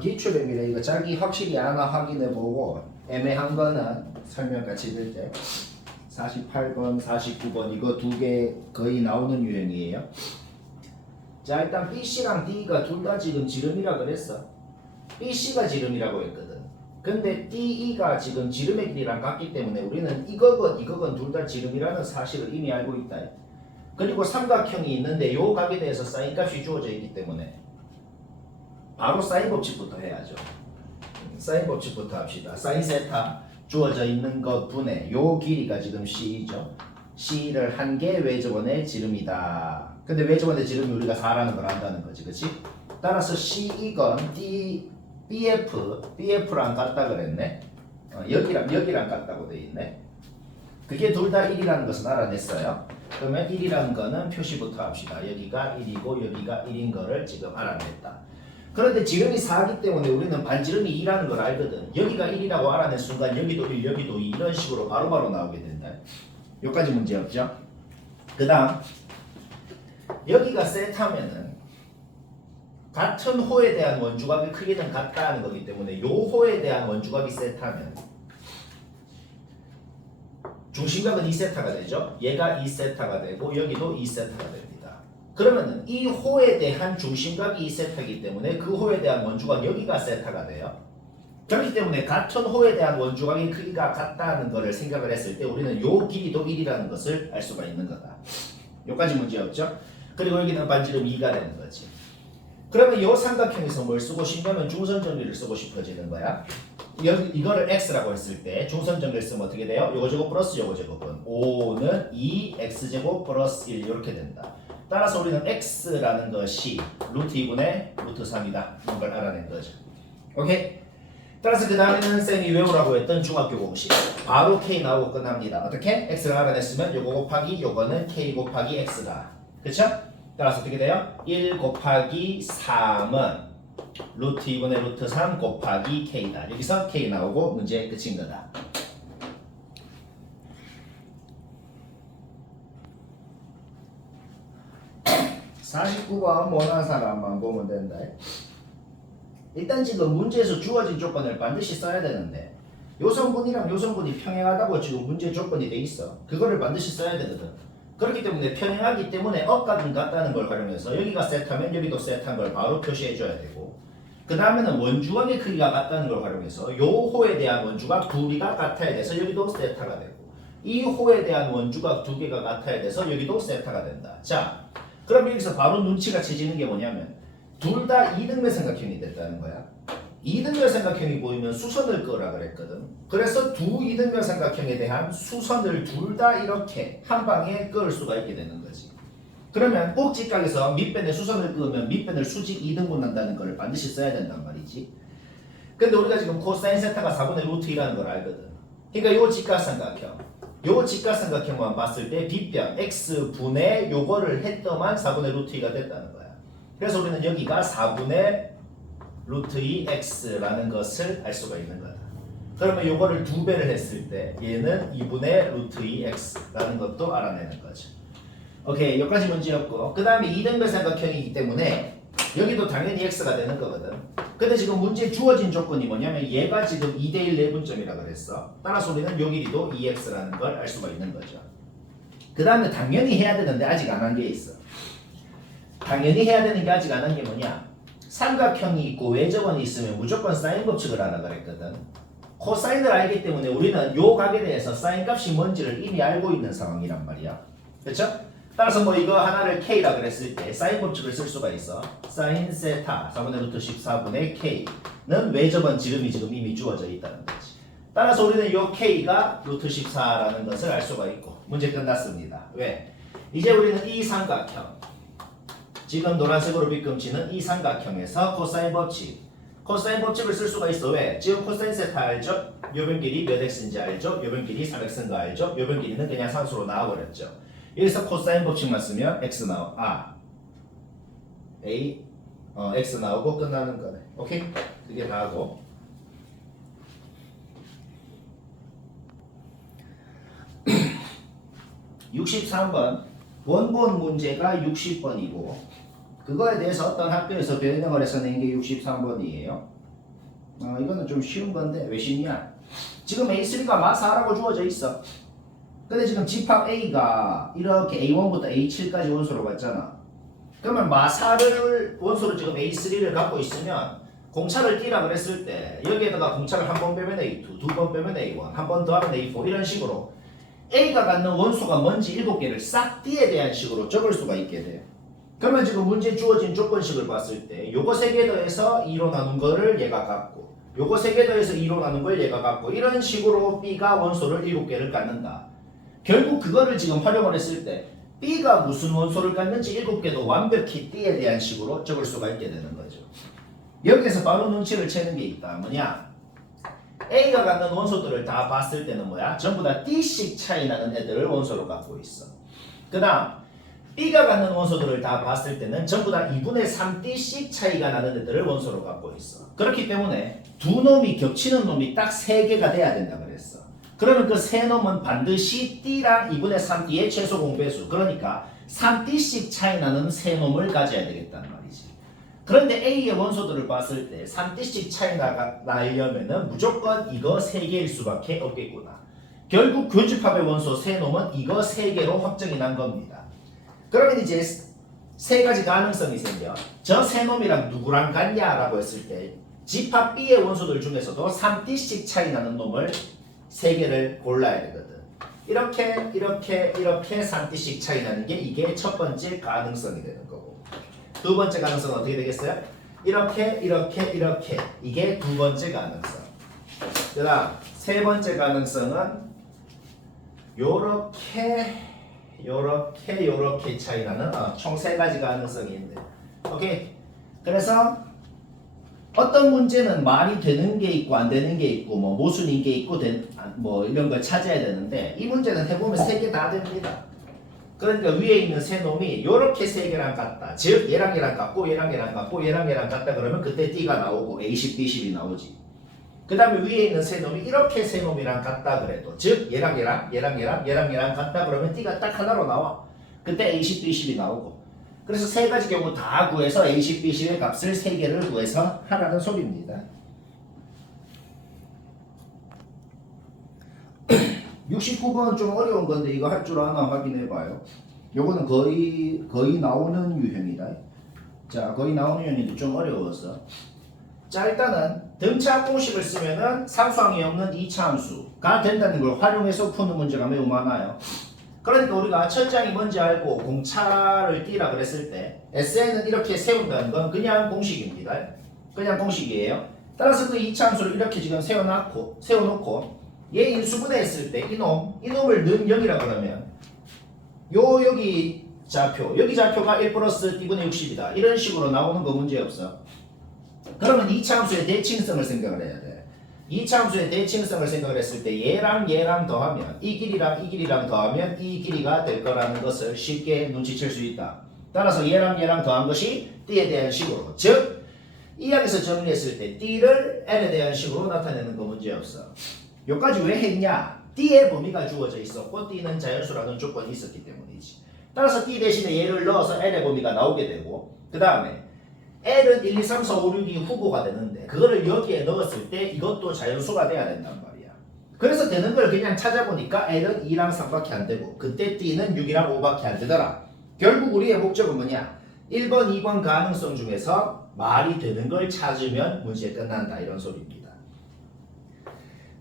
기출입니다. 이거 자기 확실히 아나 확인해보고 애매한 거는 설명 같이 될 때 48번, 49번 이거 두 개 거의 나오는 유형이에요. 자 일단 BC랑 D가 둘 다 지금 지름이라 그랬어. BC가 지름이라고 했거든. 근데 DE가 지금 지름의 길이랑 같기 때문에 우리는 이거건 둘 다 지름이라는 사실을 이미 알고 있다. 그리고 삼각형이 있는데 요 각에 대해서 사인 값이 주어져 있기 때문에 바로 사인 법칙부터 해야죠. 사인 법칙부터 합시다. 사인 세타 주어져 있는 것 분의 요 길이가 지금 C죠. C를 한 개 외접원의 지름이다. 근데 외접원의 지름이 우리가 4라는 걸 안다는 거지, 그렇지? 따라서 CE건 BF랑 같다 그랬네. 여기랑 같다고 돼 있네. 그게 둘 다 1이라는 것은 알아냈어요. 그러면 1이라는 거는 표시부터 합시다. 여기가 1이고 여기가 1인 거를 지금 알아냈다. 그런데 지름이 4기 때문에 우리는 반지름이 2라는 걸 알거든. 여기가 1이라고 알아낸 순간 여기도 1, 여기도 2 이런 식으로 바로바로 나오게 된다. 여기까지 문제 없죠? 그 다음 여기가 세타면은 같은 호에 대한 원주각의 크기는 같다는 거기 때문에 요 호에 대한 원주각이 세타면 중심각은 2세타가 되죠. 얘가 2세타가 되고 여기도 2세타가 됩니다. 그러면은 이 호에 대한 중심각이 2세타이기 때문에 그 호에 대한 원주각 여기가 세타가 돼요. 그렇기 때문에 같은 호에 대한 원주각의 크기가 같다는 것을 생각을 했을 때 우리는 요 길이도 1이라는 것을 알 수가 있는 거다. 여기까지 문제 없죠? 그리고 여기는 반지름 2가 되는 거지. 그러면 이 삼각형에서 뭘 쓰고 싶냐면 중선 정리를 쓰고 싶어지는 거야. 이거를 x라고 했을 때 중선 정리를 쓰면 어떻게 돼요? 요거 제곱 플러스 요거 제곱은 5는 2x제곱 플러스 1 이렇게 된다. 따라서 우리는 x라는 것이 루트 2분의 루트 3이다. 이런 걸 알아낸 거죠. 오케이? 따라서 그 다음에는 쌤이 외우라고 했던 중학교 공식 바로 k 나오고 끝납니다. 어떻게? x를 알아냈으면 요거 곱하기 요거는 k 곱하기 x다. 그쵸? 따라서 어떻게 돼요? 1 곱하기 3은 루트 2분의 루트 3 곱하기 k다. 여기서 k 나오고 문제 끝인 거다. (49번) 원하는 사람만 보면 된다. 일단 지금 문제에서 주어진 조건을 반드시 써야 되는데 요 성분이랑 요 성분이 평행하다고 지금 문제 조건이 돼 있어. 그거를 반드시 써야 되거든. 그렇기 때문에 평행하기 때문에 억각은 같다는 걸 활용해서 여기가 세타면 여기도 세타인 걸 바로 표시해 줘야 되고 그 다음에는 원주각의 크기가 같다는 걸 활용해서 요 호에 대한 원주각 둘이가 같아야 돼서 여기도 세타가 되고 이 호에 대한 원주각 두 개가 같아야 돼서 여기도 세타가 된다. 자, 그럼 여기서 바로 눈치가 채지는 게 뭐냐면 둘 다 이등변 삼각형이 됐다는 거야. 이등변 삼각형이 보이면 수선을 끄라 그랬거든. 그래서 두 이등변 삼각형에 대한 수선을 둘 다 이렇게 한 방에 끄을 수가 있게 되는 거지. 그러면 꼭 직각에서 밑변에 수선을 끄면 밑변을 수직 2등분 한다는 걸 반드시 써야 된단 말이지. 근데 우리가 지금 코사인 세타가 4분의 루트 2라는 걸 알거든. 그러니까 요 직각삼각형만 봤을 때 빗변 x분의 요거를 했더만 4분의 루트 2가 됐다는 거야. 그래서 우리는 여기가 4분의 루트 2x라는 것을 알 수가 있는 거다. 그러면 요거를 두 배를 했을 때 얘는 2분의 루트 2x라는 것도 알아내는 거죠. 오케이, 여기까지 문제였고 그 다음에 이등변 삼각형이기 때문에 여기도 당연히 x가 되는 거거든. 근데 지금 문제에 주어진 조건이 뭐냐면 얘가 지금 2대1 내분점이라 그랬어. 따라서 우리는 요 길이도 2x라는 걸 알 수가 있는 거죠. 그 다음에 당연히 해야 되는데 아직 안 한 게 있어. 당연히 해야 되는 게 아직 안 한 게 뭐냐, 삼각형이 있고 외접원이 있으면 무조건 사인 법칙을 하라 그랬거든. 코사인을 알기 때문에 우리는 요 각에 대해서 사인 값이 뭔지를 이미 알고 있는 상황이란 말이야. 그렇죠? 따라서 뭐 이거 하나를 k라 그랬을 때 사인 법칙을 쓸 수가 있어. 사인 세타 4분의 루트 14분의 k는 외접원 지름이 지금 이미 주어져 있다는 거지. 따라서 우리는 요 k가 루트 14라는 것을 알 수가 있고 문제 끝났습니다. 왜? 이제 우리는 이 삼각형 지금 노란색으로 빗금치는 이 삼각형에서 코사인 법칙을 쓸 수가 있어. 왜? 지금 코사인 세타 알죠? 요 변 길이 몇 x인지 알죠? 요 변 길이 3x인 거 알죠? 요 변 길이는 그냥 상수로 나와버렸죠. 여기서 코사인 법칙만 쓰면 x x 나오고 끝나는 거네. 오케이? 그게 다 하고 63번 원본 문제가 60번이고 그거에 대해서 어떤 학교에서 변형을 해서 낸 게 63번이에요. 이거는 좀 쉬운 건데 왜 쉽냐? 지금 A3가 마 4라고 주어져 있어. 근데 지금 집합 A가 이렇게 A1부터 A7까지 원소로 갔잖아. 그러면 마 4를 원소로 지금 A3를 갖고 있으면 공차를 띄라 그랬을 때 여기에다가 공차를 한 번 빼면 A2, 두 번 빼면 A1, 한 번 더 하면 A4 이런 식으로 A가 갖는 원소가 뭔지 7개를 싹 띄에 대한 식으로 적을 수가 있게 돼요. 그러면 지금 문제 주어진 조건식을 봤을 때 요거 3개 더해서 2로 나눈 거를 얘가 갖고 요거 3개 더해서 2로 나눈 걸 얘가 갖고 이런 식으로 B가 원소를 7개를 갖는다. 결국 그거를 지금 활용을 했을 때 B가 무슨 원소를 갖는지 7개도 완벽히 D에 대한 식으로 적을 수가 있게 되는 거죠. 여기에서 바로 눈치를 채는 게 있다. 뭐냐? A가 갖는 원소들을 다 봤을 때는 뭐야? 전부 다 D씩 차이 나는 애들을 원소로 갖고 있어. 그 다음 B가 갖는 원소들을 다 봤을 때는 전부 다 2분의 3D씩 차이가 나는 애들을 원소로 갖고 있어. 그렇기 때문에 두 놈이 겹치는 놈이 딱 3개가 돼야 된다 그랬어. 그러면 그 세 놈은 반드시 D랑 2분의 3D의 최소 공배수, 그러니까 3D씩 차이 나는 세 놈을 가져야 되겠다는 말이지. 그런데 A의 원소들을 봤을 때 3D씩 차이 나려면은 무조건 이거 3개일 수밖에 없겠구나. 결국 교집합의 원소 세 놈은 이거 3개로 확정이 난 겁니다. 그러면 이제 세 가지 가능성이 생겨. 저 세 놈이랑 누구랑 같냐라고 했을 때 집합 B의 원소들 중에서도 3D씩 차이 나는 놈을 3개를 골라야 되거든. 이렇게 3D씩 차이 나는 게 이게 첫 번째 가능성이 되는 거고, 두 번째 가능성은 어떻게 되겠어요? 이렇게 이게 두 번째 가능성. 그 다음 세 번째 가능성은 요렇게 차이 나는 총 3가지 가능성이 있는데, 오케이. 그래서 어떤 문제는 말이 되는 게 있고 안 되는 게 있고 뭐 모순인 게 있고 뭐 이런 걸 찾아야 되는데, 이 문제는 해보면 3개 다 됩니다. 그러니까 위에 있는 세 놈이 요렇게 3개랑 같다. 즉 얘랑 같고 얘랑 같고 얘랑 같다 그러면 그때 D가 나오고 A10, B10이 나오지. 그 다음에 위에 있는 세 놈이 이렇게 세 놈이랑 같다 그래도, 즉 얘랑 같다 그러면 D가 딱 하나로 나와. 그때 A10, B10이 나오고. 그래서 3가지 경우 다 구해서 A10, B10의 값을 3개를 구해서 하라는 소리입니다. 69번 좀 어려운 건데 이거 할 줄 아나 확인해봐요. 요거는 거의 나오는 유형이다. 자, 거의 나오는 유형인데 좀 어려워서. 자, 일단은 등차 공식을 쓰면은 상수항이 없는 2차 함수가 된다는 걸 활용해서 푸는 문제가 매우 많아요. 그러니까 우리가 철장이 뭔지 알고 공차를 띄라 그랬을 때 SN은 이렇게 세운다는 건 그냥 공식입니다. 그냥 공식이에요. 따라서 그 2차 함수를 이렇게 지금 세워놓고 얘 인수분해했을 때 이놈을 는 0이라 그러면 여기 좌표가 1 플러스 D분의 60이다. 이런 식으로 나오는 거 문제없어. 그러면 2차 함수의 대칭성을 생각을 해야 돼. 2차 함수의 대칭성을 생각을 했을 때 얘랑 더하면 이 길이랑 더하면 이 길이가 될 거라는 것을 쉽게 눈치챌 수 있다. 따라서 얘랑 더한 것이 D에 대한 식으로, 즉 이항에서 정리했을 때 D를 N에 대한 식으로 나타내는 거 문제없어. 여기까지 왜 했냐? D의 범위가 주어져 있었고 D는 자연수라는 조건이 있었기 때문이지. 따라서 D 대신에 얘를 넣어서 N의 범위가 나오게 되고, 그 다음에 L은 1, 2, 3, 4, 5, 6이 후보가 되는데 그거를 여기에 넣었을 때 이것도 자연수가 돼야 된단 말이야. 그래서 되는 걸 그냥 찾아보니까 L은 2랑 3밖에 안 되고 그때 D는 6이랑 5밖에 안 되더라. 결국 우리의 목적은 뭐냐? 1번, 2번 가능성 중에서 말이 되는 걸 찾으면 문제 끝난다, 이런 소리입니다.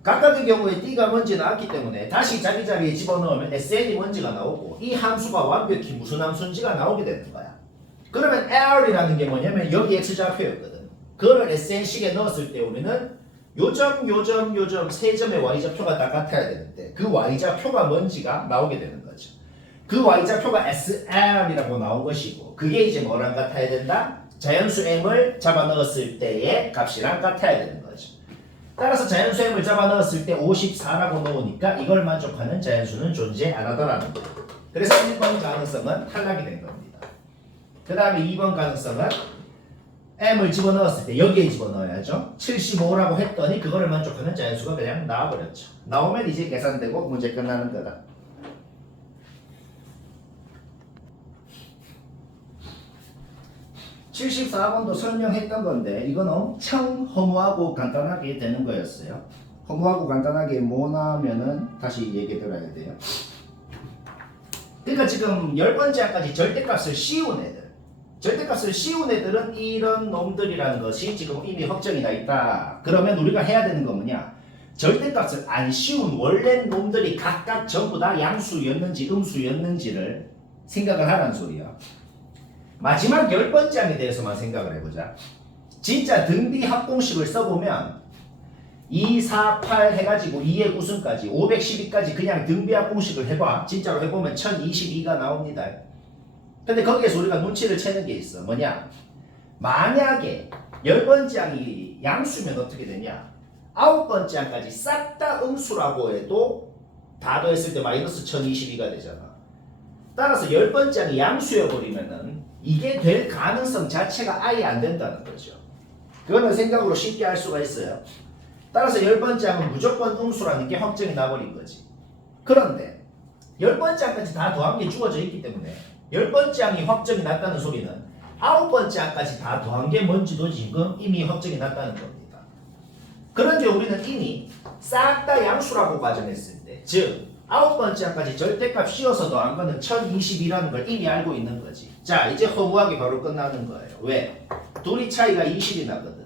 각각의 경우에 D가 뭔지 나왔기 때문에 다시 자기 자리에 집어넣으면 SN이 뭔지가 나오고 이 함수가 완벽히 무슨 함수인지가 나오게 되는 거야. 그러면 L이라는 게 뭐냐면 여기 X좌표였거든. 그거를 SN식에 넣었을 때 우리는 요점 세 점의 Y좌표가 다 같아야 되는데 그 Y좌표가 뭔지가 나오게 되는 거죠. 그 Y좌표가 SL이라고 나온 것이고 그게 이제 뭐랑 같아야 된다? 자연수 M을 잡아 넣었을 때의 값이랑 같아야 되는 거죠. 따라서 자연수 M을 잡아 넣었을 때 54라고 넣으니까 이걸 만족하는 자연수는 존재 안 하더라는 거예요. 그래서 1번 가능성은 탈락이 된 겁니다. 그 다음에 2번 가능성은 M을 집어넣었을 때 여기에 집어넣어야죠. 75라고 했더니 그거를 만족하는 자연수가 그냥 나와버렸죠. 나오면 이제 계산되고 문제 끝나는 거다. 74번도 설명했던 건데 이건 엄청 허무하고 간단하게 되는 거였어요. 허무하고 간단하게 뭐냐면은 다시 얘기 들어야 돼요. 그러니까 지금 10번째 항까지 절대값을 씌운 애들, 절대값을 씌운 애들은 이런 놈들이라는 것이 지금 이미 확정이 나 있다. 그러면 우리가 해야 되는 건 뭐냐? 절대값을 안 씌운 원래 놈들이 각각 전부 다 양수였는지 음수였는지를 생각을 하라는 소리야. 마지막 10번째 항에 대해서만 생각을 해보자. 진짜 등비 합공식을 써보면 2, 4, 8 해가지고 2의 구순까지 512까지 그냥 등비 합공식을 해봐. 진짜로 해보면 1022가 나옵니다. 근데 거기에서 우리가 눈치를 채는 게 있어. 뭐냐? 만약에 10번째 항이 양수면 어떻게 되냐? 9번째 항까지 싹 다 음수라고 해도 다 더했을 때 마이너스 1022가 되잖아. 따라서 10번째 항이 양수여버리면은 이게 될 가능성 자체가 아예 안 된다는 거죠. 그거는 생각으로 쉽게 할 수가 있어요. 따라서 10번째 항은 무조건 음수라는 게 확정이 나버린 거지. 그런데 10번째 항까지 다 더한 게 주어져 있기 때문에 10번째 항이 확정이 났다는 소리는 9번째 항까지 다 더한 게 뭔지도 지금 이미 확정이 났다는 겁니다. 그런데 우리는 이미 싹 다 양수라고 가정했을 때, 즉 9번째 항까지 절대값 씌워서 더한 거는 1022라는 걸 이미 알고 있는 거지. 자, 이제 허무하게 바로 끝나는 거예요. 왜? 둘이 차이가 20이 나거든.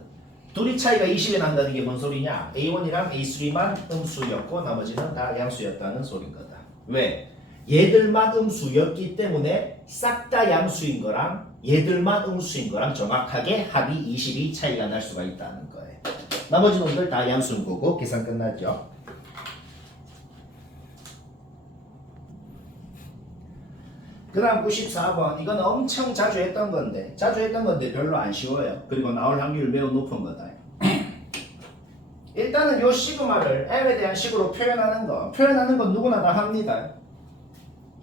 둘이 차이가 20이 난다는 게 뭔 소리냐? A1이랑 A3만 음수였고 나머지는 다 양수였다는 소린 거다. 왜? 얘들만 음수였기 때문에 싹 다 양수인 거랑 얘들만 음수인 거랑 정확하게 합이 20이 차이가 날 수가 있다는 거예요. 나머지 놈들 다 양수인 거고 계산 끝났죠. 그 다음 94번. 이건 엄청 자주 했던 건데 별로 안 쉬워요. 그리고 나올 확률 매우 높은 거다. 일단은 요 시그마를 m에 대한 식으로 표현하는 건 누구나 다 합니다.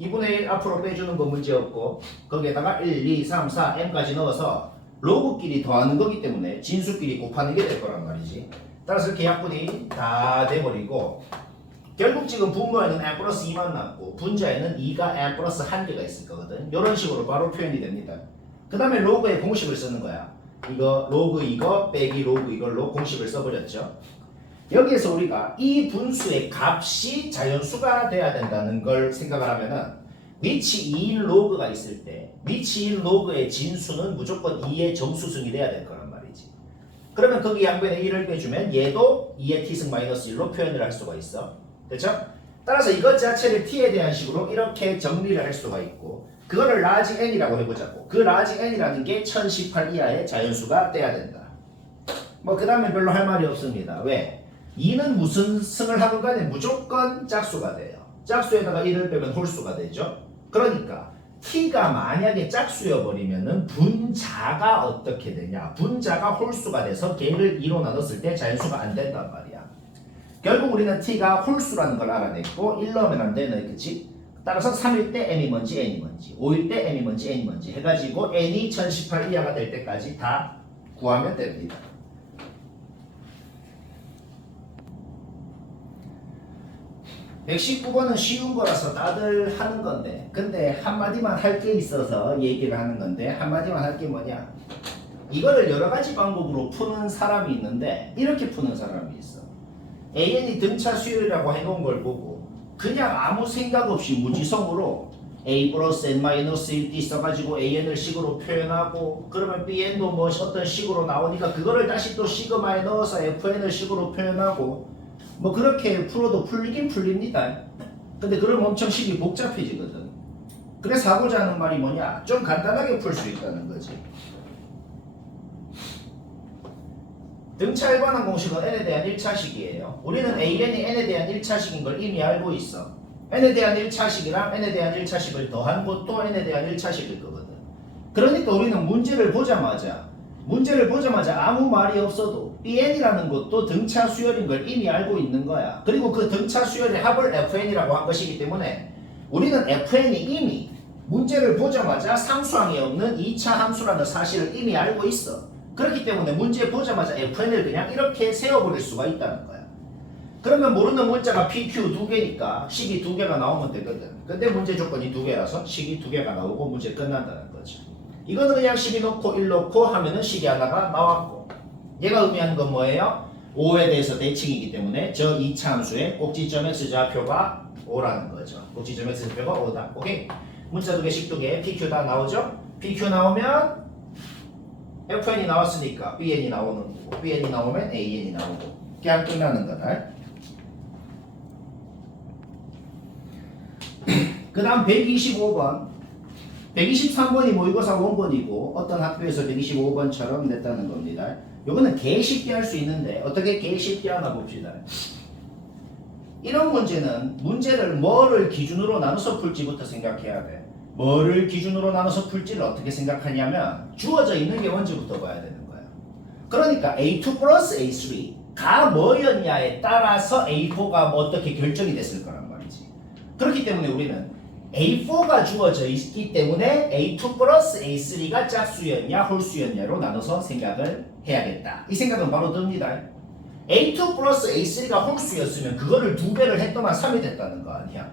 2분의 1 앞으로 빼주는 거 문제없고 거기에다가 1, 2, 3, 4, m까지 넣어서 로그끼리 더하는 거기 때문에 진수끼리 곱하는 게 될 거란 말이지. 따라서 계약분이 다 돼버리고 결국 지금 분모에는 n 플러스 2만 남고 분자에는 2가 n 플러스 1개가 있을 거거든. 이런 식으로 바로 표현이 됩니다. 그 다음에 로그의 공식을 쓰는 거야. 이거 로그 이거 빼기 로그 이걸로 공식을 써버렸죠. 여기에서 우리가 이 분수의 값이 자연수가 돼야 된다는 걸 생각을 하면은 위치 2인 로그가 있을 때 위치 2인 로그의 진수는 무조건 2의 정수승이 돼야 될 거란 말이지. 그러면 거기 양변에 1을 빼주면 얘도 2의 t승 마이너스 1로 표현을 할 수가 있어. 그렇죠? 따라서 이것 자체를 t에 대한 식으로 이렇게 정리를 할 수가 있고 그거를 라지 n이라고 해보자고. 그 라지 n이라는 게 1018 이하의 자연수가 돼야 된다. 뭐 그 다음에 별로 할 말이 없습니다. 왜? 2는 무슨 승을 하건 간에 무조건 짝수가 돼요. 짝수에다가 1을 빼면 홀수가 되죠. 그러니까 t가 만약에 짝수여버리면은 분자가 어떻게 되냐? 분자가 홀수가 돼서 걔를 2로 나눴을 때 자연수가 안 된단 말이야. 결국 우리는 t가 홀수라는 걸 알아냈고 1 넣으면 안 되는 그치? 따라서 3일 때 n이 뭔지 n이 뭔지 5일 때 n이 뭔지 n이 뭔지 해가지고 n이 1018 이하가 될 때까지 다 구하면 됩니다. 119번은 쉬운 거라서 다들 하는 건데 근데 한마디만 할 게 있어서 얘기를 하는 건데 한마디만 할 게 뭐냐? 이거를 여러 가지 방법으로 푸는 사람이 있는데 이렇게 푸는 사람이 있어. AN이 등차 수열이라고 해놓은 걸 보고 그냥 아무 생각 없이 무지성으로 A 플러스 N 마이너스 1D 써가지고 AN을 식으로 표현하고 그러면 BN도 뭐 어떤 식으로 나오니까 그거를 다시 또 시그마에 넣어서 FN을 식으로 표현하고 뭐 그렇게 풀어도 풀리긴 풀립니다. 근데 그러면 엄청 식이 복잡해지거든. 그래서 하고자 하는 말이 뭐냐? 좀 간단하게 풀 수 있다는 거지. 등차에 관한 공식은 n에 대한 1차식이에요. 우리는 AN이 n에 대한 1차식인 걸 이미 알고 있어. n에 대한 1차식이랑 n에 대한 1차식을 더한 것도 n에 대한 1차식일 거거든. 그러니까 우리는 문제를 보자마자 아무 말이 없어도 BN이라는 것도 등차 수열인 걸 이미 알고 있는 거야. 그리고 그 등차 수열의 합을 FN이라고 한 것이기 때문에 우리는 FN이 이미 문제를 보자마자 상수항이 없는 2차 함수라는 사실을 이미 알고 있어. 그렇기 때문에 문제 보자마자 FN을 그냥 이렇게 세워버릴 수가 있다는 거야. 그러면 모르는 문자가 PQ 2개니까 식이 2개가 나오면 되거든. 근데 문제 조건이 2개라서 식이 2개가 나오고 문제 끝난다는 거죠. 이거는 그냥 12 넣고 1 넣고 하면은 식이 하나가 나왔고 얘가 의미하는 건 뭐예요? 5에 대해서 대칭이기 때문에 저 이차 함수의 꼭지점 x좌표가 5라는 거죠. 꼭지점 x좌표가 5다. 오케이? 문자 두 개, 식 두 개, PQ 다 나오죠? PQ 나오면 FN이 나왔으니까 BN이 나오는 거고 BN이 나오면 AN이 나오고 그냥 끝나는 거다. 그 다음 125번 123번이 모의고사 원본이고 어떤 학교에서 125번처럼 냈다는 겁니다. 요거는 개 쉽게 할 수 있는데 어떻게 개 쉽게 하나 봅시다. 이런 문제는 문제를 뭐를 기준으로 나눠서 풀지부터 생각해야 돼. 뭐를 기준으로 나눠서 풀지를 어떻게 생각하냐면 주어져 있는 게 뭔지부터 봐야 되는 거야. 그러니까 A2 플러스 A3가 뭐였냐에 따라서 A4가 어떻게 결정이 됐을 거란 말이지. 그렇기 때문에 우리는 A4가 주어져 있기 때문에 A2 플러스 A3가 짝수였냐 홀수였냐로 나눠서 생각을 해야겠다. 이 생각은 바로 듭니다. A2 플러스 A3가 홀수였으면 그거를 2배를 했더만 3이 됐다는 거 아니야.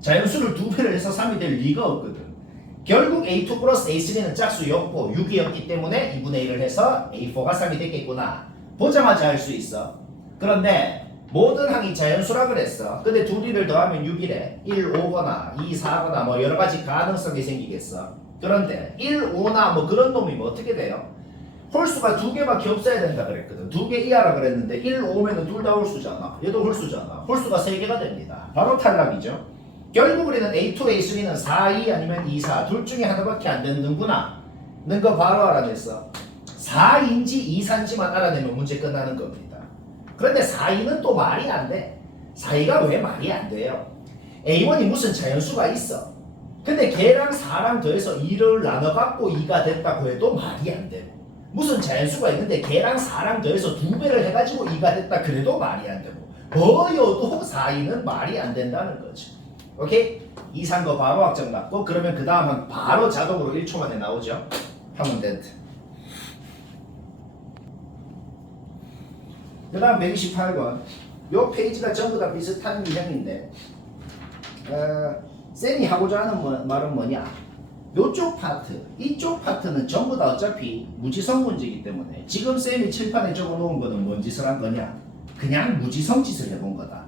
자연수를 2배를 해서 3이 될 리가 없거든. 결국 A2 플러스 A3는 짝수였고 6이었기 때문에 2분의 1을 해서 A4가 3이 됐겠구나. 보자마자 할 수 있어. 그런데 모든 항이 자연수라 그랬어. 근데 둘이를 더하면 6이래. 1, 5거나 2, 4거나 뭐 여러 가지 가능성이 생기겠어. 그런데 1, 5나 뭐 그런 놈이면 어떻게 돼요? 홀수가 2개밖에 없어야 된다 그랬거든. 2개 이하라 그랬는데 1, 5면은 둘 다 홀수잖아. 얘도 홀수잖아. 홀수가 3개가 됩니다. 바로 탈락이죠. 결국 우리는 A2, A3는 4, 2 아니면 2, 4 둘 중에 하나밖에 안 되는구나. 는 거 바로 알아냈어. 4인지 2, 4인지만 알아내면 문제 끝나는 겁니다. 그런데 4, 2는 또 말이 안 돼. 4, 2가 왜 말이 안 돼요? A1이 무슨 자연수가 있어. 근데 걔랑 4랑 더해서 2를 나눠갖고 2가 됐다고 해도 말이 안 되고 무슨 자연수가 있는데 걔랑 4랑 더해서 2배를 해가지고 2가 됐다 그래도 말이 안 되고 뭐여도 4, 2는 말이 안 된다는 거죠. 오케이? 2, 3거 바로 확정 났고 그러면 그 다음은 바로 자동으로 1초 만에 나오죠. 하면 된다. 그 다음 128번 요 페이지가 전부 다 비슷한 유형인데 쌤이 하고자 하는 말은 뭐냐, 요쪽 파트 이쪽 파트는 전부 다 어차피 무지성 문제이기 때문에 지금 쌤이 칠판에 적어놓은 거는 뭔 짓을 한 거냐, 그냥 무지성 짓을 해본 거다.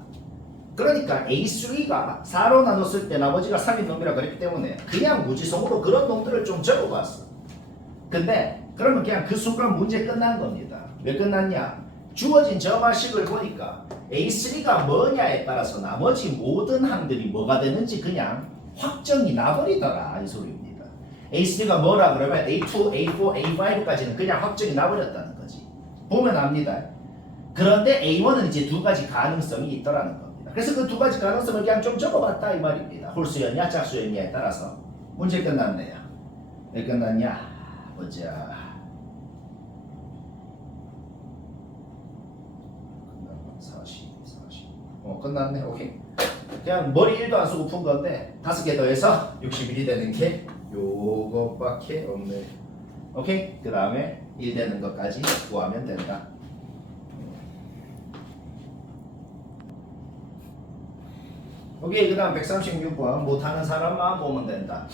그러니까 A3가 4로 나눴을 때 나머지가 3인 놈이라 그랬기 때문에 그냥 무지성으로 그런 놈들을 좀 적어봤어. 근데 그러면 그냥 그 순간 문제 끝난 겁니다. 왜 끝났냐, 주어진 점화식을 보니까 A3가 뭐냐에 따라서 나머지 모든 항들이 뭐가 되는지 그냥 확정이 나버리더라 이 소리입니다. A3가 뭐라 그러면 A2, A4, A5까지는 그냥 확정이 나버렸다는 거지. 보면 압니다. 그런데 A1은 이제 두 가지 가능성이 있더라는 겁니다. 그래서 그 두 가지 가능성을 그냥 좀 적어봤다 이 말입니다. 홀수였냐 짝수였냐에 따라서. 문제 끝났네요. 왜 끝났냐 보자. 끝났네. 오케이. 그냥 머리 1도 안 쓰고 푼 건데 5개 더해서 61이 되는 게 요것밖에 없네. 오케이. 그 다음에 1 되는 것까지 구하면 된다. 오케이. 그 다음 136번 못하는 사람만 보면 된다.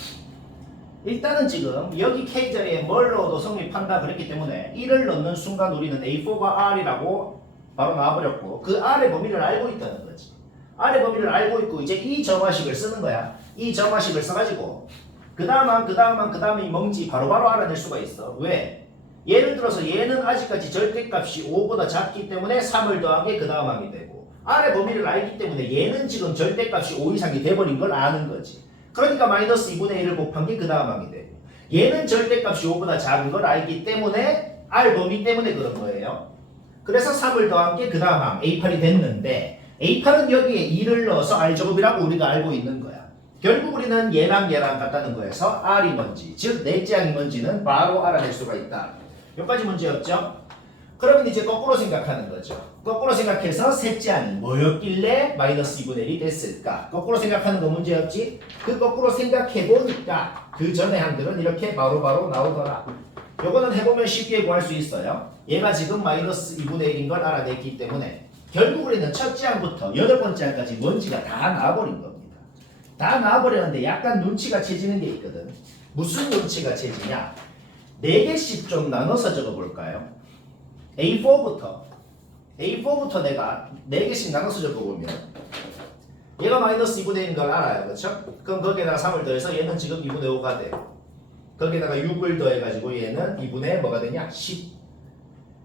일단은 지금 여기 K자리에 뭘 넣어도 성립한다 그랬기 때문에 1을 넣는 순간 우리는 A4가 R이라고 바로 나와버렸고 그 R의 범위를 알고 있다는 거지. R의 범위를 알고 있고 이제 이 점화식을 쓰는 거야. 이 점화식을 써가지고 그 다음이 뭔지 바로바로 알아낼 수가 있어. 왜? 예를 들어서 얘는 아직까지 절대값이 5보다 작기 때문에 3을 더한 게 그 다음 항이 되고 R의 범위를 알기 때문에 얘는 지금 절대값이 5 이상이 돼버린 걸 아는 거지. 그러니까 마이너스 2분의 1을 곱한 게 그 다음 항이 되고 얘는 절대값이 5보다 작은 걸 알기 때문에 R 범위 때문에 그런 거예요. 그래서 3을 더한 게 그 다음 항 A8이 됐는데 A8은 여기에 2를 넣어서 R제곱이라고 우리가 알고 있는 거야. 결국 우리는 얘랑 같다는 거에서 R이 뭔지 즉 넷째 항이 뭔지는 바로 알아낼 수가 있다. 여기까지 문제였죠? 그러면 이제 거꾸로 생각하는 거죠. 거꾸로 생각해서 셋째 항이 뭐였길래 마이너스 2분의 1이 됐을까? 거꾸로 생각하는 거 문제였지? 그 거꾸로 생각해보니까 그 전의 항들은 이렇게 바로바로 나오더라. 요거는 해보면 쉽게 구할 수 있어요. 얘가 지금 마이너스 2분의 1인 걸 알아냈기 때문에 결국 우리는 첫째 항부터 8번째 항까지 뭔지가 다 나와버린 겁니다. 다 나와버렸는데 약간 눈치가 채지는 게 있거든. 무슨 눈치가 채지냐? 4개씩 좀 나눠서 적어볼까요? A4부터 내가 4개씩 나눠서 적어보면 얘가 마이너스 2분의 1인 걸 알아요. 그렇죠? 그럼 거기에다가 3을 더해서 얘는 지금 2분의 5가 돼. 거기에다가 6을 더해가지고 얘는 2분의 뭐가 되냐?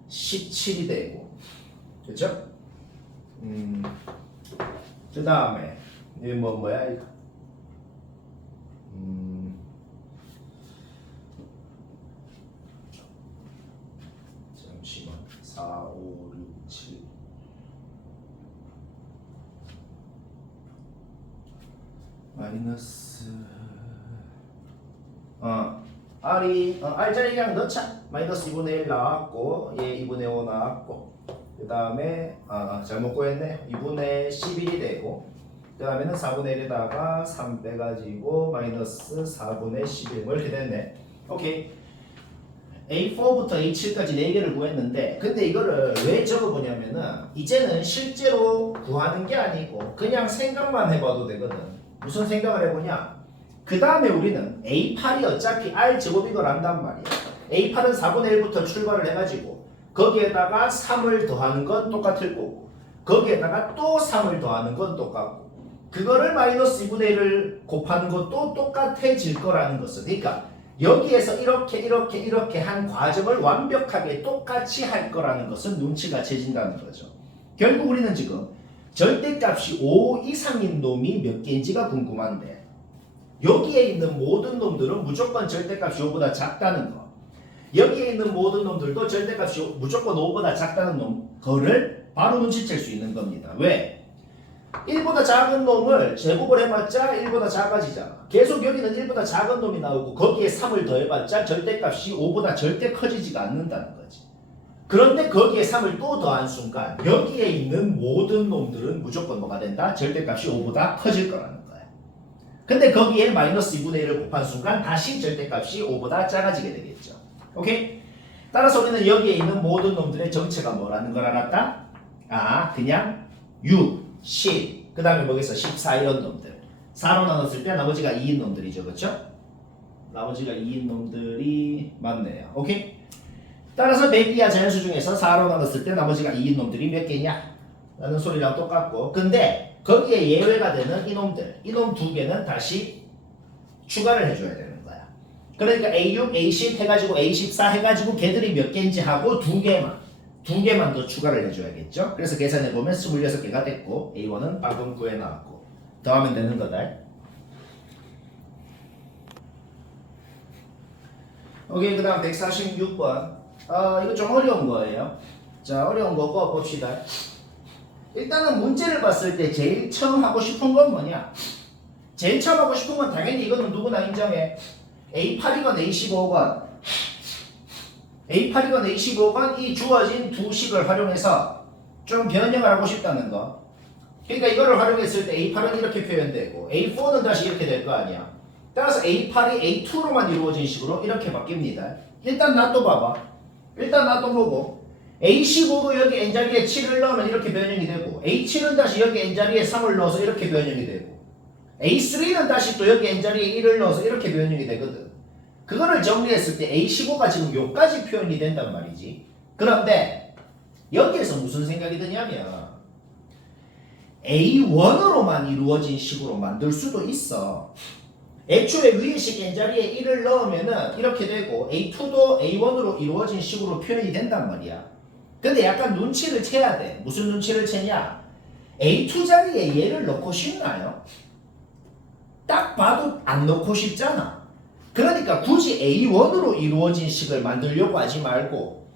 17이 되고. 그렇죠? 그 다음에 이게 뭐야 이거? 잠시만 4, 5, 6, 7 마이너스 R자리 그냥 넣자. 마이너스 2분의 1 나왔고 얘 2분의 5 나왔고 그 다음에 잘못 구했네. 2분의 11이 되고 그 다음에는 4분의 1에다가 3 빼가지고 마이너스 4분의 11 뭐 이렇게 됐네. 오케이. A4부터 A7까지 4개를 구했는데 근데 이거를 왜 적어보냐면은 이제는 실제로 구하는 게 아니고 그냥 생각만 해봐도 되거든. 무슨 생각을 해보냐? 그 다음에 우리는 A8이 어차피 R제곱이걸 한단 말이야. A8은 4분의 1부터 출발을 해가지고 거기에다가 3을 더하는 건 똑같을 거고 거기에다가 또 3을 더하는 건 똑같고 그거를 마이너스 2분의 1을 곱하는 것도 똑같아질 거라는 것은 그러니까 여기에서 이렇게 한 과정을 완벽하게 똑같이 할 거라는 것은 눈치가 채진다는 거죠. 결국 우리는 지금 절대값이 5 이상인 놈이 몇 개인지가 궁금한데 여기에 있는 모든 놈들은 무조건 절대값이 5보다 작다는 거. 여기에 있는 모든 놈들도 절대값이 무조건 5보다 작다는 거를 바로 눈치챌 수 있는 겁니다. 왜? 1보다 작은 놈을 제곱을 해봤자 1보다 작아지잖아. 계속 여기는 1보다 작은 놈이 나오고 거기에 3을 더해봤자 절대값이 5보다 절대 커지지가 않는다는 거지. 그런데 거기에 3을 또 더한 순간 여기에 있는 모든 놈들은 무조건 뭐가 된다? 절대값이 5보다 커질 거라는 거야. 근데 거기에 마이너스 2분의 1을 곱한 순간 다시 절대값이 5보다 작아지게 되겠죠. 오케이? 따라서 우리는 여기에 있는 모든 놈들의 정체가 뭐라는 걸 알았다? 그냥 6, 10, 그 다음에 뭐겠어? 14 이런 놈들 4로 나눴을 때 나머지가 2인 놈들이죠. 그렇죠? 나머지가 2인 놈들이 맞네요. 오케이? 따라서 100 이하 자연수 중에서 4로 나눴을 때 나머지가 2인 놈들이 몇 개냐? 라는 소리랑 똑같고 근데 거기에 예외가 되는 이놈들 이놈 2개는 다시 추가를 해줘야 되는 거야. 그러니까 A6, A10 해가지고 A14 해가지고 걔들이 몇 개인지 하고 2개만 더 추가를 해줘야겠죠. 그래서 계산해보면 26개가 됐고 A1은 방금 구해나왔고 더하면 되는 거다. 오케이. 그 다음 146번 이거 좀 어려운 거예요. 자, 어려운 거고 봅시다. 일단은 문제를 봤을 때 제일 처음 하고 싶은 건 뭐냐? 제일 처음 하고 싶은 건 당연히 이거는 누구나 인정해. A8이건 A15건 A8이건 A15건 이 주어진 두 식을 활용해서 좀 변형을 하고 싶다는 거. 그러니까 이거를 활용했을 때 A8은 이렇게 표현되고 A4는 다시 이렇게 될 거 아니야. 따라서 A8이 A2로만 이루어진 식으로 이렇게 바뀝니다. 일단 놔둬봐봐. 일단 놔둬보고 A15도 여기 n자리에 7을 넣으면 이렇게 변형이 되고 A7은 다시 여기 n자리에 3을 넣어서 이렇게 변형이 되고 A3는 다시 또 여기 n자리에 1을 넣어서 이렇게 변형이 되거든. 그거를 정리했을 때 A15가 지금 요까지 표현이 된단 말이지. 그런데 여기에서 무슨 생각이 드냐면 A1으로만 이루어진 식으로 만들 수도 있어. 애초에 위에 식 n자리에 1을 넣으면은 이렇게 되고 A2도 A1으로 이루어진 식으로 표현이 된단 말이야. 근데 약간 눈치를 채야 돼. 무슨 눈치를 채냐? A2 자리에 얘를 넣고 싶나요? 딱 봐도 안 넣고 싶잖아. 그러니까 굳이 A1으로 이루어진 식을 만들려고 하지 말고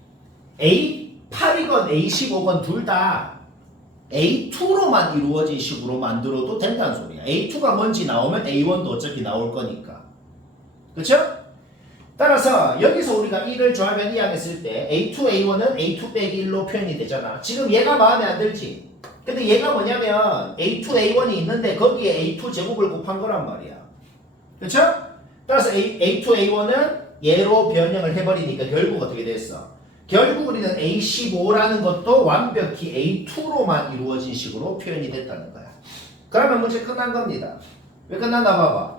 A8이건 A15건 둘 다 A2로만 이루어진 식으로 만들어도 된다는 소리야. A2가 뭔지 나오면 A1도 어차피 나올 거니까. 그쵸? 따라서 여기서 우리가 1을 조하면 이항했을 때 A2, A1은 A2 빼기 1로 표현이 되잖아. 지금 얘가 마음에 안 들지? 근데 얘가 뭐냐면 A2, A1이 있는데 거기에 A2 제곱을 곱한 거란 말이야. 그쵸? 따라서 A2, A1은 얘로 변형을 해버리니까 결국 어떻게 됐어? 결국 우리는 A15라는 것도 완벽히 A2로만 이루어진 식으로 표현이 됐다는 거야. 그러면 문제 끝난 겁니다. 왜 끝났나 봐봐.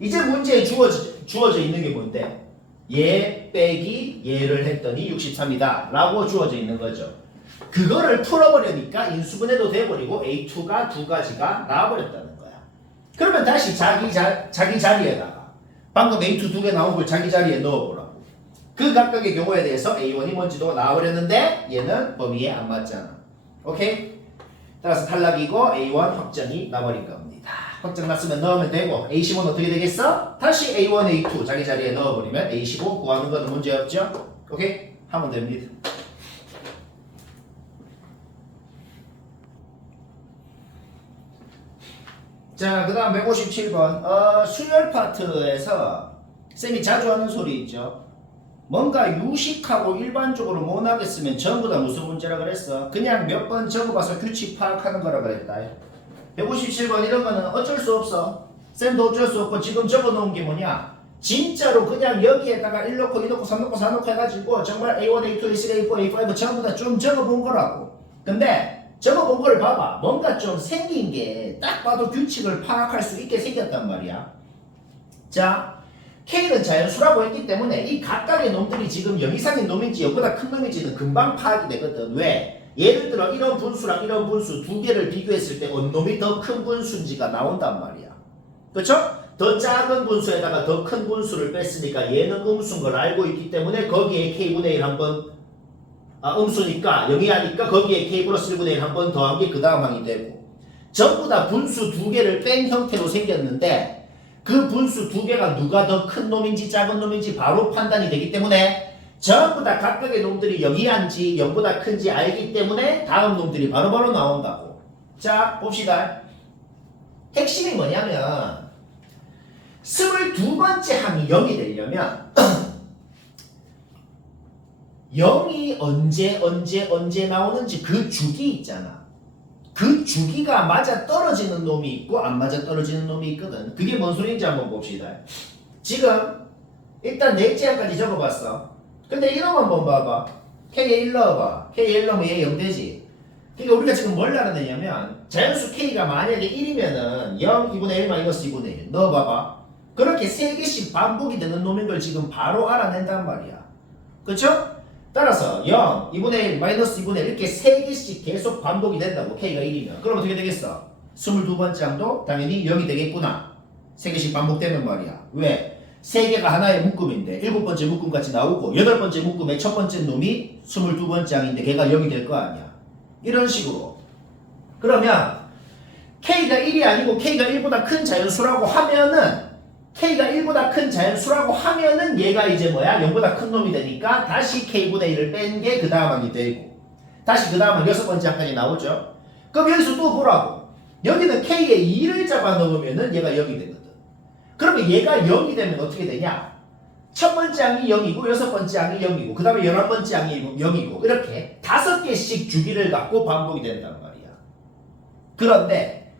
이제 문제에 주어진 주어져 있는 게 뭔데? 얘 빼기 얘를 했더니 63이다 라고 주어져 있는 거죠. 그거를 풀어버리니까 인수분해도 돼버리고 A2가 두 가지가 나와버렸다는 거야. 그러면 다시 자기 자리에다가 방금 A2 두 개 나온 걸 자기 자리에 넣어보라고. 그 각각의 경우에 대해서 A1이 뭔지도 나와버렸는데 얘는 범위에 안 맞잖아. 오케이? 따라서 탈락이고 A1 확정이 나버린 겁니다. 확정 났으면 넣으면 되고 A15는 어떻게 되겠어? 다시 A1, A2 자기 자리에 넣어버리면 A15 구하는 거는 문제 없죠? 오케이? 하면 됩니다. 자, 그 다음 157번 수열 파트에서 쌤이 자주 하는 소리 있죠. 뭔가 유식하고 일반적으로 못하게 쓰면 전부 다 무슨 문제라 그랬어? 그냥 몇 번 적어봐서 규칙 파악하는 거라 그랬다. 157번 이런 거는 어쩔 수 없어. 쌤도 어쩔 수 없고 지금 적어놓은 게 뭐냐? 진짜로 그냥 여기에다가 1 넣고 2 넣고 3 넣고 4 넣고 해가지고 정말 A1, A2, A3, A4, A5 전부 다 좀 적어본 거라고. 근데 적어본 걸 봐봐. 뭔가 좀 생긴 게 딱 봐도 규칙을 파악할 수 있게 생겼단 말이야. 자, K는 자연수라고 했기 때문에 이 각각의 놈들이 지금 0 이상인 놈인지 0보다 큰 놈인지는 금방 파악이 되거든. 왜? 예를 들어 이런 분수랑 이런 분수 두 개를 비교했을 때 어느 놈이 더 큰 분수인지가 나온단 말이야. 그렇죠? 더 작은 분수에다가 더 큰 분수를 뺐으니까 얘는 음수인 걸 알고 있기 때문에 거기에 K분의 1 한번 음수니까 0이 하니까 거기에 K 플러스 1분의 1 한 번 더한 게 그 다음 항이 되고 전부 다 분수 두 개를 뺀 형태로 생겼는데 그 분수 두 개가 누가 더 큰 놈인지 작은 놈인지 바로 판단이 되기 때문에 전부 다 각각의 놈들이 0이 한지 0보다 큰지 알기 때문에 다음 놈들이 바로바로 나온다고. 자, 봅시다. 핵심이 뭐냐면 22번째 항이 0이 되려면 0이 언제 나오는지 그 주기 있잖아. 그 주기가 맞아 떨어지는 놈이 있고 안 맞아 떨어지는 놈이 있거든. 그게 뭔 소리인지 한번 봅시다. 지금 일단 넷째항까지 적어봤어. 근데 이놈 한번 봐봐. K에 1 넣어봐. K에 1 넣으면 얘 0 되지. 그러니까 우리가 지금 뭘 알아내냐면 자연수 K가 만약에 1이면은 0, 2분의 1 마이너스 2분의 1 넣어봐봐. 그렇게 3개씩 반복이 되는 놈인 걸 지금 바로 알아낸단 말이야. 그쵸? 따라서 0, 2분의 1, 마이너스 2분의 1 이렇게 3개씩 계속 반복이 된다고. K가 1이면. 그럼 어떻게 되겠어? 22번째 항도 당연히 0이 되겠구나. 3개씩 반복되는 말이야. 왜? 3개가 하나의 묶음인데 7번째 묶음 같이 나오고 8번째 묶음의 첫 번째 놈이 22번째 항인데 걔가 0이 될 거 아니야. 이런 식으로. 그러면 K가 1이 아니고 K가 1보다 큰 자연수라고 하면은 K가 1보다 큰 자연수라고 하면은 얘가 이제 뭐야? 0보다 큰 놈이 되니까 다시 K분의 1을 뺀 게 그 다음 항이 되고 다시 그 다음 항 6번째 항까지 나오죠? 그럼 여기서 또 보라고. 여기는 K에 2를 잡아 넣으면은 얘가 0이 되거든. 그러면 얘가 0이 되면 어떻게 되냐? 첫 번째 항이 0이고 6번째 항이 0이고 그 다음에 11번째 항이 0이고 이렇게 5개씩 주기를 갖고 반복이 된단 말이야. 그런데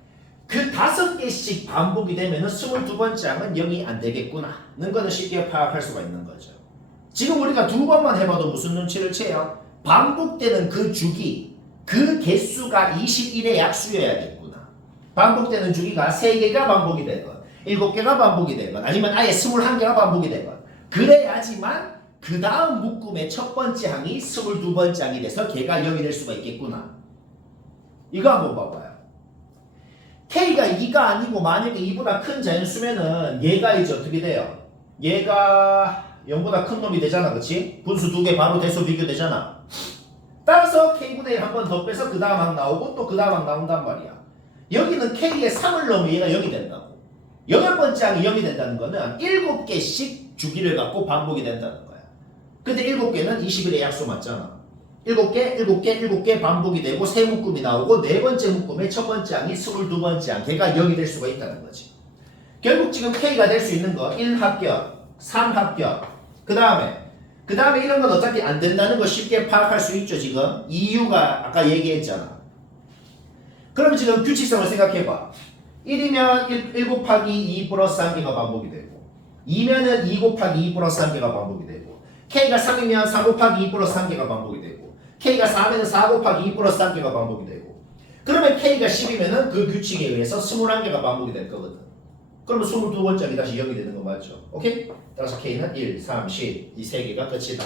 그 5개씩 반복이 되면은 22번째 항은 0이 안 되겠구나. 는 거는 쉽게 파악할 수가 있는 거죠. 지금 우리가 2번만 해봐도 무슨 눈치를 채요? 반복되는 그 주기, 그 개수가 21의 약수여야겠구나. 반복되는 주기가 3개가 반복이 되건, 7개가 반복이 되건, 아니면 아예 21개가 반복이 되건, 그래야지만 그 다음 묶음의 첫 번째 항이 22번째 항이 돼서 걔가 0이 될 수가 있겠구나. 이거 한번 봐봐요. K가 2가 아니고 만약에 2보다 큰 자연수면은 얘가 이제 어떻게 돼요? 얘가 0보다 큰 놈이 되잖아. 그치? 분수 두 개 바로 대소 비교되잖아. 따라서 K분의 1 한 번 더 빼서 그 다음 항 나오고 또 그 다음 항 나온단 말이야. 여기는 K에 3을 넣으면 얘가 0이 된다고. 8번째 항이 0이 된다는 거는 7개씩 주기를 갖고 반복이 된다는 거야. 근데 7개는 21의 약수 맞잖아. 7개 반복이 되고 세 묶음이 나오고 네 번째 묶음의 첫 번째 항이 22번째 항, 걔가 0이 될 수가 있다는 거지. 결국 지금 K가 될 수 있는 거 1합격, 3합격, 그 다음에 이런 건 어차피 안 된다는 거 쉽게 파악할 수 있죠. 지금 이유가 아까 얘기했잖아. 그럼 지금 규칙성을 생각해봐. 1이면 1 곱하기 2 플러스 1개가 반복이 되고 2면은 2 곱하기 2 플러스 1개가 반복이 되고 K가 3이면 4 곱하기 2 플러스 1개가 반복이 되고 K가 4면은 4 곱하기 2 플러스 1개가 반복이 되고 그러면 K가 10이면은 그 규칙에 의해서 21개가 반복이 될 거거든. 그러면 22번짝이 다시 0이 되는 거 맞죠? 오케이? 따라서 K는 1, 3, 10 이 세 개가 끝이다.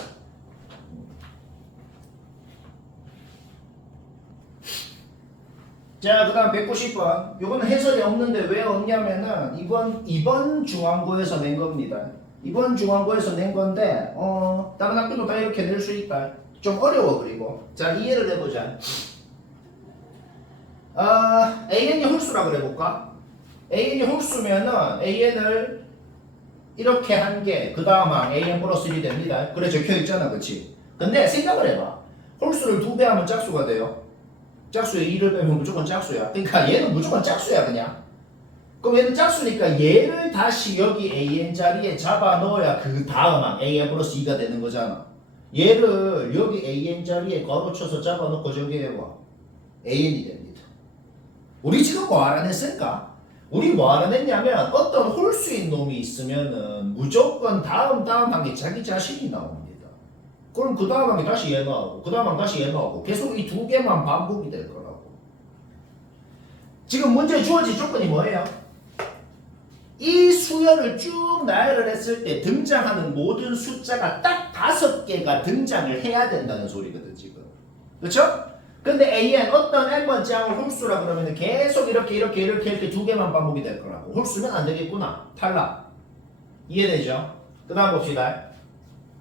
자, 그 다음 190번. 요거는 해설이 없는데 왜 없냐면은 이번 중앙고에서 낸 겁니다. 이번 중앙고에서 낸 건데 다른 학교도 다 이렇게 낼 수 있다. 좀 어려워. 그리고 자, 이해를 해보자. AN이 홀수라고 해볼까? AN이 홀수면은 AN을 이렇게 한 개, 그 다음 항 AN 플러스 1이 됩니다. 그래 적혀있잖아, 그치? 근데 생각을 해봐. 홀수를 2배 하면 짝수가 돼요. 짝수에 2를 빼면 무조건 짝수야. 그러니까 얘는 무조건 짝수야, 그냥. 그럼 얘는 짝수니까 얘를 다시 여기 AN 자리에 잡아 넣어야 그 다음 항 AN 플러스 2가 되는 거잖아. 얘를 여기 AN 자리에 괄호 쳐서 잡아 넣고 저기 해봐. AN이 됩니다. 우리 지금 뭐 알아냈을까? 우리 뭐 알아냈냐면 어떤 홀수인 놈이 있으면은 무조건 다음 항에 자기 자신이 나옵니다. 그럼 그 다음 항에 다시 얘 나오고 그 다음 항 다시 얘 나오고 계속 이 두 개만 반복이 될 거라고. 지금 문제 주어진 조건이 뭐예요? 이 수열을 쭉 나열을 했을 때 등장하는 모든 숫자가 딱 5개가 등장을 해야 된다는 소리거든 지금. 그렇죠? 근데 AN 어떤 n번째 항을 홀수라 그러면 계속 이렇게 두 개만 반복이 될 거라고. 홀수면 안 되겠구나. 탈락. 이해되죠? 그 다음 봅시다.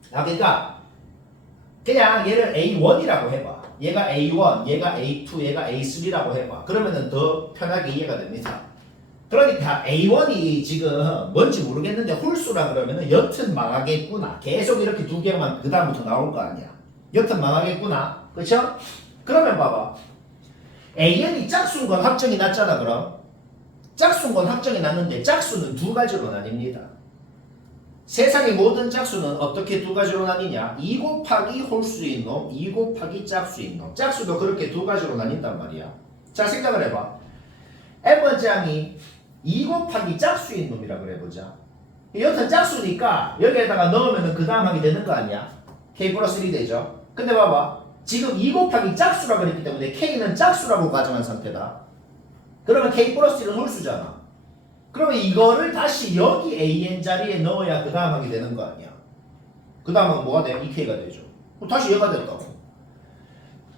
그러니까 그냥 얘를 A1이라고 해봐. 얘가 A1, 얘가 A2, 얘가 A3라고 해봐. 그러면은 더 편하게 이해가 됩니다. 그러니까 A1이 지금 뭔지 모르겠는데 홀수라 그러면은 여튼 망하겠구나. 계속 이렇게 두 개만 그 다음부터 나올 거 아니야. 여튼 망하겠구나. 그쵸? 그러면 봐봐. AN이 짝수인 건 확정이 났잖아, 그럼. 짝수인 건 확정이 났는데 짝수는 두 가지로 나뉩니다. 세상의 모든 짝수는 어떻게 두 가지로 나뉘냐? 2 곱하기 홀수인 놈, 2 곱하기 짝수인 놈. 짝수도 그렇게 두 가지로 나뉜단 말이야. 자, 생각을 해봐. n번째 항이 2 곱하기 짝수인 놈이라 그래보자. 여튼 짝수니까 여기에다가 넣으면 그 다음 항이 되는 거 아니야? K 플러스 1이 되죠? 근데 봐봐. 지금 2 곱하기 짝수라고 그랬기 때문에 K는 짝수라고 가정한 상태다. 그러면 K 플러스 1은 홀수잖아. 그러면 이거를 다시 여기 AN 자리에 넣어야 그 다음 항이 되는 거 아니야. 그 다음은 뭐가 돼? 2K가 되죠. 다시 얘가 됐다고.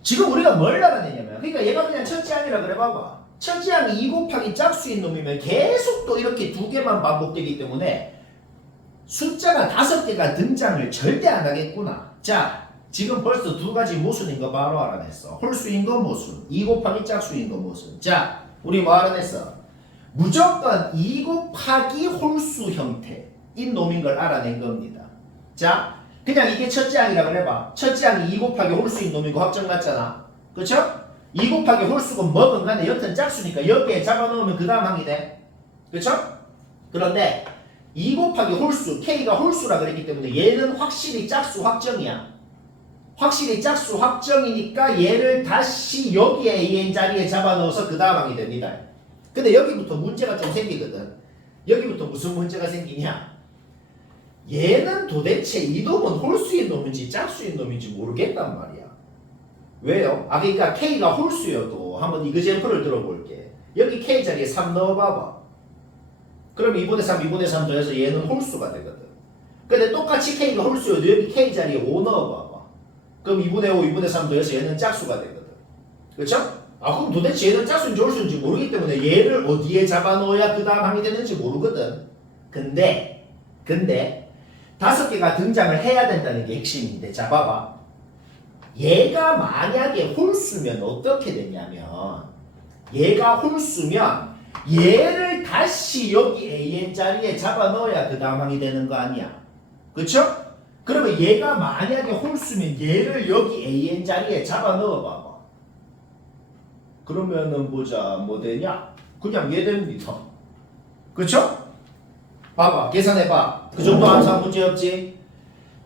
지금 우리가 뭘 알아내냐면 그러니까 얘가 그냥 첫째 항이라 그래 봐봐. 첫째 항이 2 곱하기 짝수인 놈이면 계속 또 이렇게 두 개만 반복되기 때문에 숫자가 5개가 등장을 절대 안 하겠구나. 자, 지금 벌써 두 가지 모순인 거 바로 알아냈어. 홀수인 거 모순, 2 곱하기 짝수인 거 모순. 자, 우리 뭐 알아냈어? 무조건 2 곱하기 홀수 형태인 놈인 걸 알아낸 겁니다. 자, 그냥 이게 첫째 항이라고 해봐. 첫째 항이 2 곱하기 홀수인 놈인 거 확정 났잖아. 그쵸? 2 곱하기 홀수가 뭐든 간에 여튼 짝수니까 여기에 잡아놓으면 그 다음 항이 돼. 그쵸? 그런데 2 곱하기 홀수, K가 홀수라 그랬기 때문에 얘는 확실히 짝수 확정이야. 확실히 짝수 확정이니까 얘를 다시 여기에 AN 자리에 잡아넣어서 그 다음 항이 됩니다. 근데 여기부터 문제가 좀 생기거든. 여기부터 무슨 문제가 생기냐? 얘는 도대체 이 놈은 홀수인 놈인지 짝수인 놈인지 모르겠단 말이야. 왜요? 그러니까 K가 홀수여도 한번 이그젠플을 들어볼게. 여기 K 자리에 3 넣어봐봐. 그럼 2분의 3, 2분의 3 더해서 얘는 홀수가 되거든. 근데 똑같이 K가 홀수여도 여기 K 자리에 5 넣어봐봐. 그럼 2분의 5, 2분의 3 더해서 얘는 짝수가 되거든. 그렇죠? 그럼 도대체 얘는 짝수인지 홀수인지 모르기 때문에 얘를 어디에 잡아넣어야 그 다음 항이 되는지 모르거든. 근데 5개가 등장을 해야 된다는 게 핵심인데, 자 봐봐. 얘가 만약에 홀수면 어떻게 되냐면, 얘가 홀수면 얘를 다시 여기 AN 자리에 잡아넣어야 그 다음 항이 되는 거 아니야. 그쵸? 그러면 얘가 만약에 홀수면 얘를 여기 AN 자리에 잡아넣어 봐봐. 그러면은 보자, 뭐 되냐? 그냥 얘 됩니다. 그쵸? 봐봐, 계산해봐. 그 정도 항상 문제 없지?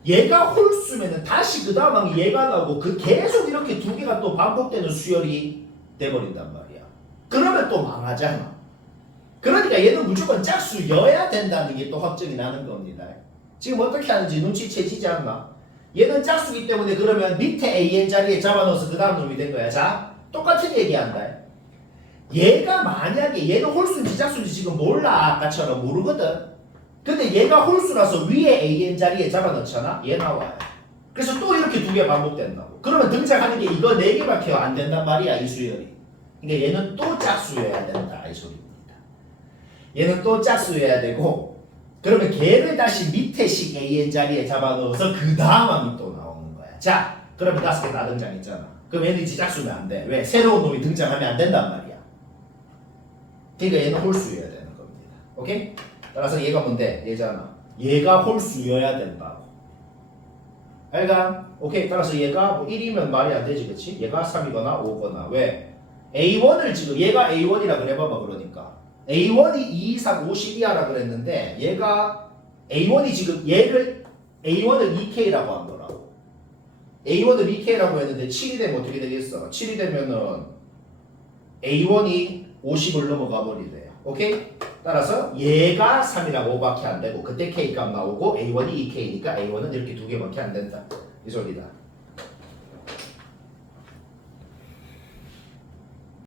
얘가 홀수면은 다시 그 다음 항이 얘가 나오고 그 계속 이렇게 두 개가 또 반복되는 수열이 돼버린단 말이야. 그러면 또 망하잖아. 그러니까 얘는 무조건 짝수여야 된다는 게 또 확정이 나는 겁니다. 지금 어떻게 하는지 눈치채지지 않나? 얘는 짝수기 때문에 그러면 밑에 AN 자리에 잡아넣어서 그 다음 놈이 된 거야. 자, 똑같은 얘기한다. 얘가 만약에 얘는 홀수인지 짝수인지 지금 몰라. 아까처럼 모르거든. 근데 얘가 홀수라서 위에 AN 자리에 잡아넣잖아. 얘 나와요. 그래서 또 이렇게 두 개 반복된다고. 그러면 등장하는 게 이거 네 개밖에 안 된단 말이야. 이 수열이. 그러니까 얘는 또 짝수여야 된다. 이 소리입니다. 얘는 또 짝수여야 되고 그러면 걔를 다시 밑에 식 AN 자리에 잡아넣어서 그 다음함이 또 나오는 거야. 자, 그러면 5개 다 등장했잖아. 그럼 얘는 이제 짝수면 안 돼. 왜? 새로운 놈이 등장하면 안 된단 말이야. 그러니까 얘는 홀수여야 되는 겁니다. 오케이? 따라서 얘가 뭔데? 얘잖아. 얘가 홀수여야 된다고. 알가? 오케이. 따라서 얘가 뭐 1이면 말이 안 되지, 그치? 얘가 3이거나 5거나. 왜? A1을 지금 얘가 A1이라 그래봐봐. 그러니까 A1이 2, 3, 5, 12하라 그랬는데 얘가 A1이 지금 얘를 A1을 2K라고 한 거라고. A1을 2K라고 했는데 7이 되면 어떻게 되겠어? 7이 되면은 A1이 50을 넘어가 버리래요. 오케이? 따라서 얘가 3이라고 5밖에 안 되고 그때 K 값 나오고 A1이 2K니까 A1은 이렇게 두 개밖에 안 된다. 이 소리다.